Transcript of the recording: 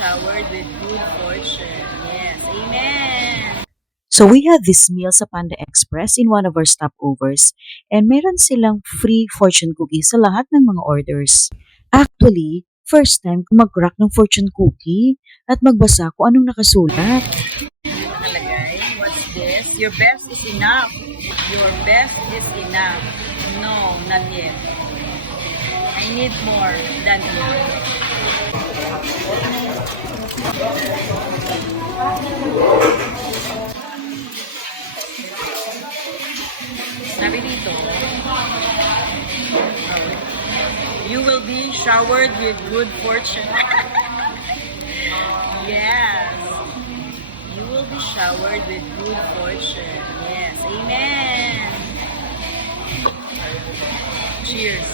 showered with good fortune. Yes, amen. So we had this meal sa Panda Express in one of our stopovers and meron silang free fortune cookie sa lahat ng mga orders. Actually, first time ko mag-crack ng fortune cookie at magbasa kung anong nakasulat. Nakalagay, what's this? Your best is enough. Your best is enough. No, not yet. I need more than enough. Sabi dito, you will be showered with good fortune. Yes. You will be showered with good fortune. Yes. Amen. Cheers.